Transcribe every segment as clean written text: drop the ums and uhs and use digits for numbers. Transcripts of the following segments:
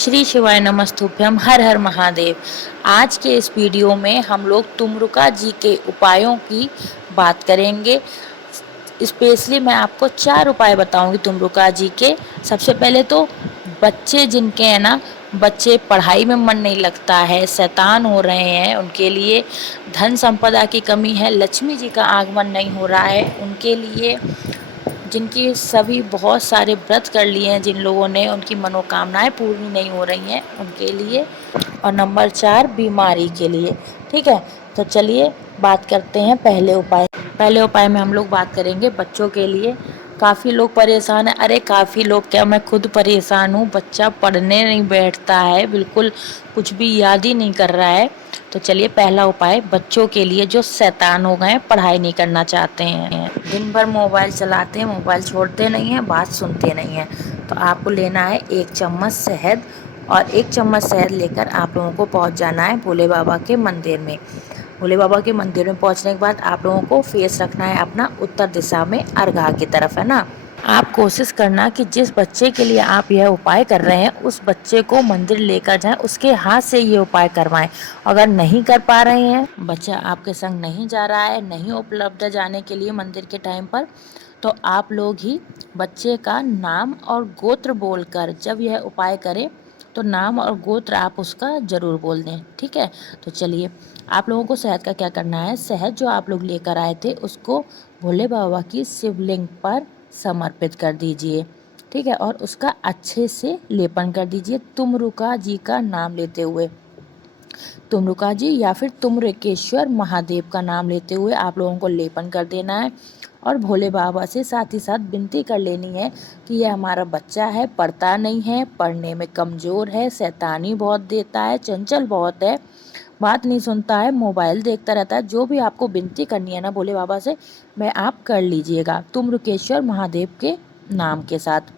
श्री शिवाय नमस्तुभ्यम, हर हर महादेव। आज के इस वीडियो में हम लोग तुमरुका जी के उपायों की बात करेंगे। स्पेशली मैं आपको 4 उपाय बताऊंगी तुमरुका जी के। सबसे पहले तो बच्चे जिनके हैं ना, बच्चे पढ़ाई में मन नहीं लगता है, शैतान हो रहे हैं, उनके लिए धन संपदा की कमी है, लक्ष्मी जी का आगमन नहीं हो रहा है, उनके लिए जिनकी सभी बहुत सारे व्रत कर लिए हैं, जिन लोगों ने उनकी मनोकामनाएं पूरी नहीं हो रही हैं उनके लिए। और नंबर 4 बीमारी के लिए। ठीक है, तो चलिए बात करते हैं पहले उपाय में हम लोग बात करेंगे बच्चों के लिए। काफ़ी लोग परेशान हैं, अरे काफ़ी लोग क्या, मैं खुद परेशान हूँ। बच्चा पढ़ने नहीं बैठता है, बिल्कुल कुछ भी याद ही नहीं कर रहा है। तो चलिए पहला उपाय बच्चों के लिए जो शैतान हो गए, पढ़ाई नहीं करना चाहते हैं, दिन भर मोबाइल चलाते हैं, मोबाइल छोड़ते नहीं हैं, बात सुनते नहीं हैं। तो आपको लेना है 1 चम्मच शहद, और 1 चम्मच शहद लेकर आप लोगों को पहुंच जाना है भोले बाबा के मंदिर में। भोले बाबा के मंदिर में पहुंचने के बाद आप लोगों को फेस रखना है अपना उत्तर दिशा में, अर्घा की तरफ, है ना। आप कोशिश करना कि जिस बच्चे के लिए आप यह उपाय कर रहे हैं उस बच्चे को मंदिर लेकर जाएं, उसके हाथ से ये उपाय करवाएं। अगर नहीं कर पा रहे हैं, बच्चा आपके संग नहीं जा रहा है, नहीं उपलब्ध है जाने के लिए मंदिर के टाइम पर, तो आप लोग ही बच्चे का नाम और गोत्र बोलकर जब यह उपाय करें तो नाम और गोत्र आप उसका ज़रूर बोल दें। ठीक है, तो चलिए आप लोगों को शहद का क्या करना है। शहद जो आप लोग लेकर आए थे उसको भोले बाबा की शिवलिंग पर समर्पित कर दीजिए। ठीक है, और उसका अच्छे से लेपन कर दीजिए तुमरुका जी का नाम लेते हुए। तुमरुका जी या फिर तुमरेकेश्वर महादेव का नाम लेते हुए आप लोगों को लेपन कर देना है। और भोले बाबा से साथ ही साथ विनती कर लेनी है कि यह हमारा बच्चा है, पढ़ता नहीं है, पढ़ने में कमज़ोर है, शैतानी बहुत देता है, चंचल बहुत है, बात नहीं सुनता है, मोबाइल देखता रहता है। जो भी आपको विनती करनी है ना भोले बाबा से, मैं आप कर लीजिएगा तुमरुकेश्वर महादेव के नाम के साथ।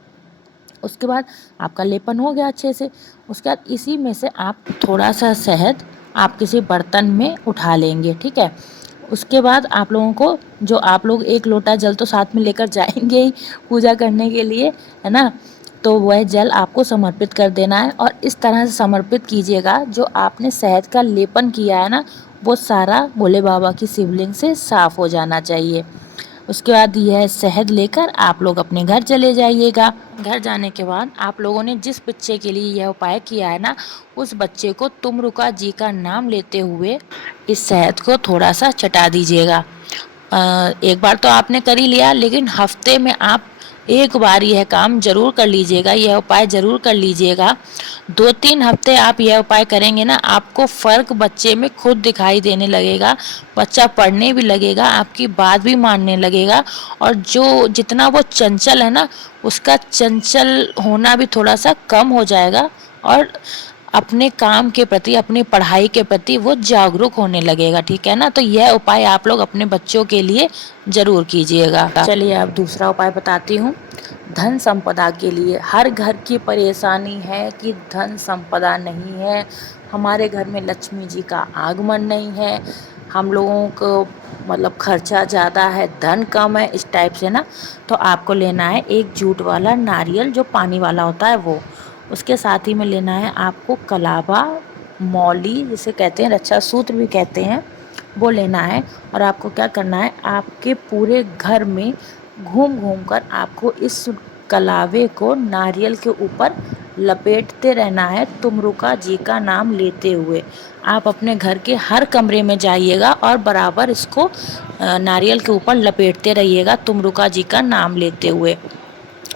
उसके बाद आपका लेपन हो गया अच्छे से। उसके बाद इसी में से आप थोड़ा सा शहद आप किसी बर्तन में उठा लेंगे। ठीक है, उसके बाद आप लोगों को, जो आप लोग 1 लोटा जल तो साथ में लेकर जाएंगे ही पूजा करने के लिए, है ना, तो वह जल आपको समर्पित कर देना है। और इस तरह से समर्पित कीजिएगा, जो आपने शहद का लेपन किया है ना, वो सारा भोले बाबा की शिवलिंग से साफ हो जाना चाहिए। उसके बाद यह शहद लेकर आप लोग अपने घर चले जाइएगा। घर जाने के बाद आप लोगों ने जिस बच्चे के लिए यह उपाय किया है ना, उस बच्चे को तुमरुका जी का नाम लेते हुए इस शहद को थोड़ा सा चटा दीजिएगा। एक बार तो आपने कर ही लिया, लेकिन हफ्ते में आप एक बार यह काम जरूर कर लीजिएगा, यह उपाय जरूर कर लीजिएगा। 2-3 हफ्ते आप यह उपाय करेंगे ना, आपको फ़र्क बच्चे में खुद दिखाई देने लगेगा। बच्चा पढ़ने भी लगेगा, आपकी बात भी मानने लगेगा, और जो जितना वो चंचल है ना, उसका चंचल होना भी थोड़ा सा कम हो जाएगा, और अपने काम के प्रति, अपनी पढ़ाई के प्रति वो जागरूक होने लगेगा। ठीक है ना, तो यह उपाय आप लोग अपने बच्चों के लिए ज़रूर कीजिएगा। चलिए अब दूसरा उपाय बताती हूँ। धन संपदा के लिए हर घर की परेशानी है कि धन संपदा नहीं है, हमारे घर में लक्ष्मी जी का आगमन नहीं है, हम लोगों को मतलब खर्चा ज़्यादा है, धन कम है, इस टाइप से ना, तो आपको लेना है 1 जूट वाला नारियल, जो पानी वाला होता है वो। उसके साथ ही में लेना है आपको कलावा, मौली जिसे कहते हैं, रक्षा सूत्र भी कहते हैं, वो लेना है। और आपको क्या करना है, आपके पूरे घर में घूम घूम कर आपको इस कलावे को नारियल के ऊपर लपेटते रहना है तुमरुका जी का नाम लेते हुए। आप अपने घर के हर कमरे में जाइएगा और बराबर इसको नारियल के ऊपर लपेटते रहिएगा तुमरुका जी का नाम लेते हुए।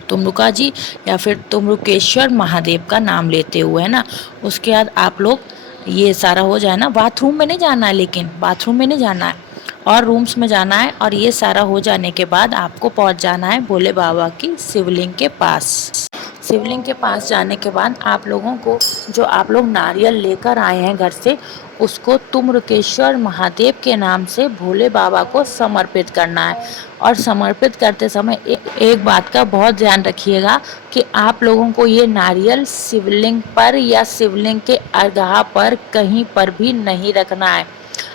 तुमरुका जी या फिर तुमरुकेश्वर महादेव का नाम लेते हुए, है ना। उसके बाद आप लोग ये सारा हो जाए ना, बाथरूम में नहीं जाना है, लेकिन बाथरूम में नहीं जाना है, और रूम्स में जाना है। और ये सारा हो जाने के बाद आपको पहुंच जाना है भोले बाबा की शिवलिंग के पास। शिवलिंग के पास जाने के बाद आप लोगों को, जो आप लोग नारियल लेकर आए हैं घर से, उसको तुमरुकेश्वर महादेव के नाम से भोले बाबा को समर्पित करना है। और समर्पित करते समय एक बात का बहुत ध्यान रखिएगा कि आप लोगों को ये नारियल शिवलिंग पर या शिवलिंग के अर्घा पर कहीं पर भी नहीं रखना है।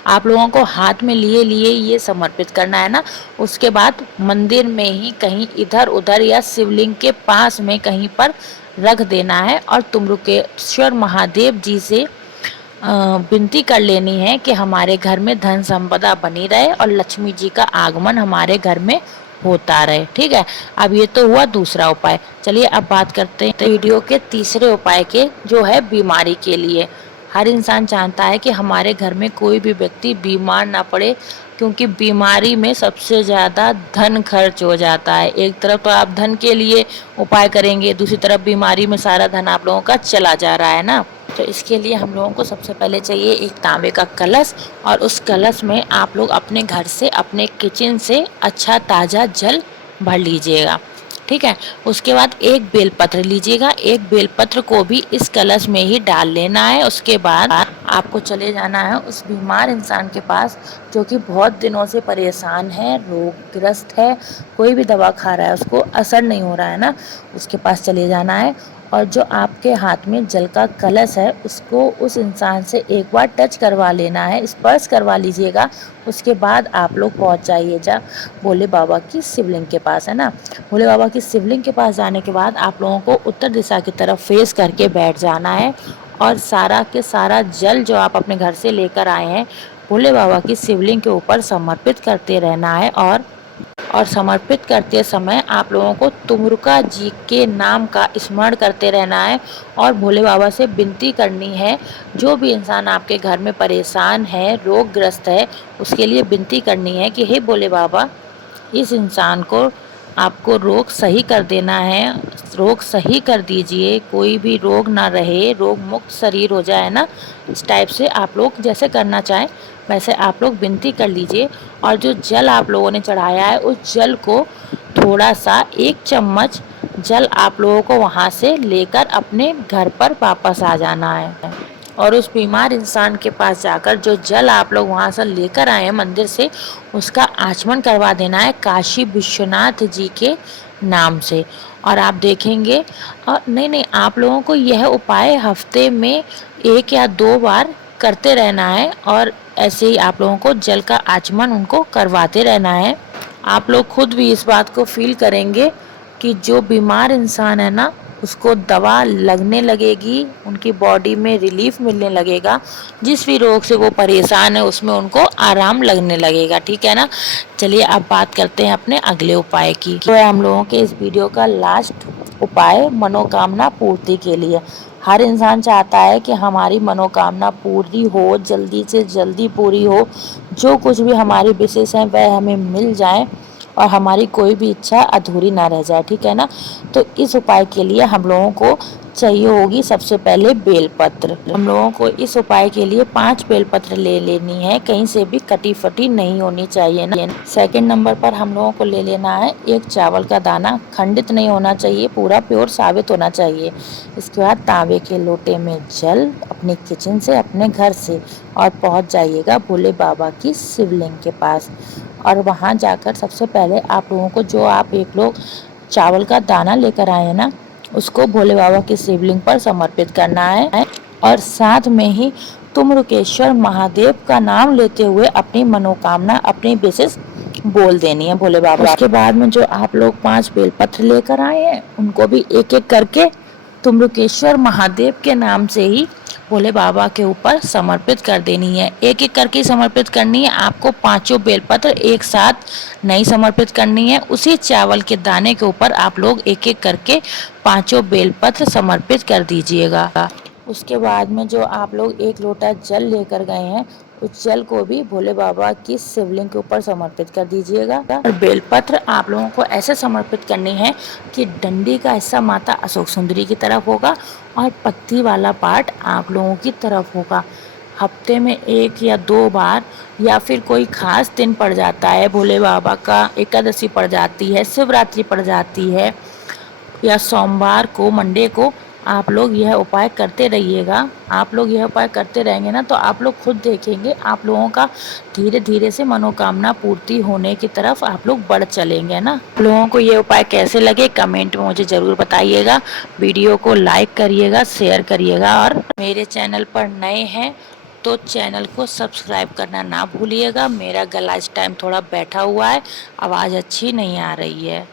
आप लोगों को हाथ में लिए लिए ये समर्पित करना है ना। उसके बाद मंदिर में ही कहीं इधर उधर या शिवलिंग के पास में कहीं पर रख देना है और तुम्रुकेश्वर महादेव जी से विनती कर लेनी है कि हमारे घर में धन संपदा बनी रहे और लक्ष्मी जी का आगमन हमारे घर में होता रहे। ठीक है, अब ये तो हुआ दूसरा उपाय। चलिए अब बात करते हैं वीडियो के तीसरे उपाय के, जो है बीमारी के लिए। हर इंसान चाहता है कि हमारे घर में कोई भी व्यक्ति बीमार ना पड़े, क्योंकि बीमारी में सबसे ज़्यादा धन खर्च हो जाता है। एक तरफ तो आप धन के लिए उपाय करेंगे, दूसरी तरफ बीमारी में सारा धन आप लोगों का चला जा रहा है ना। तो इसके लिए हम लोगों को सबसे पहले चाहिए एक तांबे का कलश, और उस कलश में आप लोग अपने घर से, अपने किचन से अच्छा ताज़ा जल भर लीजिएगा। ठीक है, उसके बाद एक बेलपत्र लीजिएगा, एक बेलपत्र को भी इस कलश में ही डाल लेना है। उसके बाद आपको चले जाना है उस बीमार इंसान के पास जो कि बहुत दिनों से परेशान है, रोगग्रस्त है, कोई भी दवा खा रहा है उसको असर नहीं हो रहा है ना, उसके पास चले जाना है। और जो आपके हाथ में जल का कलश है उसको उस इंसान से एक बार टच करवा लेना है, स्पर्श करवा लीजिएगा। उसके बाद आप लोग पहुंच जाइए जा भोले बाबा की शिवलिंग के पास, है ना। भोले बाबा की शिवलिंग के पास जाने के बाद आप लोगों को उत्तर दिशा की तरफ फेस करके बैठ जाना है, और सारा के सारा जल जो आप अपने घर से लेकर आए हैं भोले बाबा की शिवलिंग के ऊपर समर्पित करते रहना है। और समर्पित करते समय आप लोगों को तुम्रुका जी के नाम का स्मरण करते रहना है, और भोले बाबा से विनती करनी है। जो भी इंसान आपके घर में परेशान है, रोगग्रस्त है, उसके लिए विनती करनी है कि हे भोले बाबा, इस इंसान को आपको रोग सही कर देना है, रोग सही कर दीजिए, कोई भी रोग ना रहे, रोग मुक्त शरीर हो जाए ना। इस टाइप से आप लोग जैसे करना चाहें वैसे आप लोग विनती कर लीजिए। और जो जल आप लोगों ने चढ़ाया है उस जल को थोड़ा सा, 1 चम्मच जल आप लोगों को वहाँ से लेकर अपने घर पर वापस आ जाना है, और उस बीमार इंसान के पास जाकर जो जल आप लोग वहाँ से लेकर आए हैं मंदिर से, उसका आचमन करवा देना है काशी विश्वनाथ जी के नाम से। और आप देखेंगे, नहीं, आप लोगों को यह उपाय हफ्ते में 1 या 2 बार करते रहना है, और ऐसे ही आप लोगों को जल का आचमन उनको करवाते रहना है। आप लोग खुद भी इस बात को फील करेंगे कि जो बीमार इंसान है ना, उसको दवा लगने लगेगी, उनकी बॉडी में रिलीफ मिलने लगेगा, जिस भी रोग से वो परेशान है उसमें उनको आराम लगने लगेगा। ठीक है ना। चलिए अब बात करते हैं अपने अगले उपाय की, तो है हम लोगों के इस वीडियो का लास्ट उपाय मनोकामना पूर्ति के लिए। हर इंसान चाहता है कि हमारी मनोकामना पूरी हो, जल्दी से जल्दी पूरी हो, जो कुछ भी हमारी विशेष है वह हमें मिल जाए, और हमारी कोई भी इच्छा अधूरी ना रह जाए। ठीक है ना। तो इस उपाय के लिए हम लोगों को चाहिए होगी सबसे पहले बेलपत्र। हम लोगों को इस उपाय के लिए 5 बेलपत्र ले लेनी है, कहीं से भी कटी फटी नहीं होनी चाहिए ना। सेकंड नंबर पर हम लोगों को ले लेना है एक चावल का दाना, खंडित नहीं होना चाहिए, पूरा प्योर साबित होना चाहिए। इसके बाद तांबे के लोटे में जल अपने किचन से, अपने घर से, और पहुंच जाइएगा भोले बाबा की शिवलिंग के पास। और वहां जाकर सबसे पहले आप लोगों को, जो आप एक लोग चावल का दाना लेकर आए हैं ना, उसको भोले बाबा की शिवलिंग पर समर्पित करना है, और साथ में ही तुम्रुकेश्वर महादेव का नाम लेते हुए अपनी मनोकामना, अपनी विशेष बोल देनी है भोले बाबा। उसके बाद में जो आप लोग 5 बेलपत्र लेकर आए हैं उनको भी एक एक करके तुम्रुकेश्वर महादेव के नाम से ही भोले बाबा के ऊपर समर्पित कर देनी है। एक एक करके समर्पित करनी है आपको, 5 बेलपत्र एक साथ नहीं समर्पित करनी है। उसी चावल के दाने के ऊपर आप लोग एक एक करके 5 बेलपत्र समर्पित कर दीजिएगा। उसके बाद में जो आप लोग 1 लोटा जल लेकर गए हैं, उस जल को भी भोले बाबा की शिवलिंग के ऊपर समर्पित कर दीजिएगा। और बेलपत्र आप लोगों को ऐसे समर्पित करनी है कि डंडी का हिस्सा माता अशोक सुंदरी की तरफ होगा, और पत्ती वाला पार्ट आप लोगों की तरफ होगा। हफ्ते में 1 या 2 बार, या फिर कोई खास दिन पड़ जाता है, भोले बाबा का एकादशी पड़ जाती है, शिवरात्रि पड़ जाती है, या सोमवार को, मंडे को, आप लोग यह उपाय करते रहिएगा। आप लोग यह उपाय करते रहेंगे ना, तो आप लोग खुद देखेंगे आप लोगों का धीरे धीरे से मनोकामना पूर्ति होने की तरफ आप लोग बढ़ चलेंगे ना। आप लोगों को ये उपाय कैसे लगे कमेंट में मुझे ज़रूर बताइएगा। वीडियो को लाइक करिएगा, शेयर करिएगा, और मेरे चैनल पर नए हैं तो चैनल को सब्सक्राइब करना ना भूलिएगा। मेरा गला इस टाइम थोड़ा बैठा हुआ है, आवाज़ अच्छी नहीं आ रही है।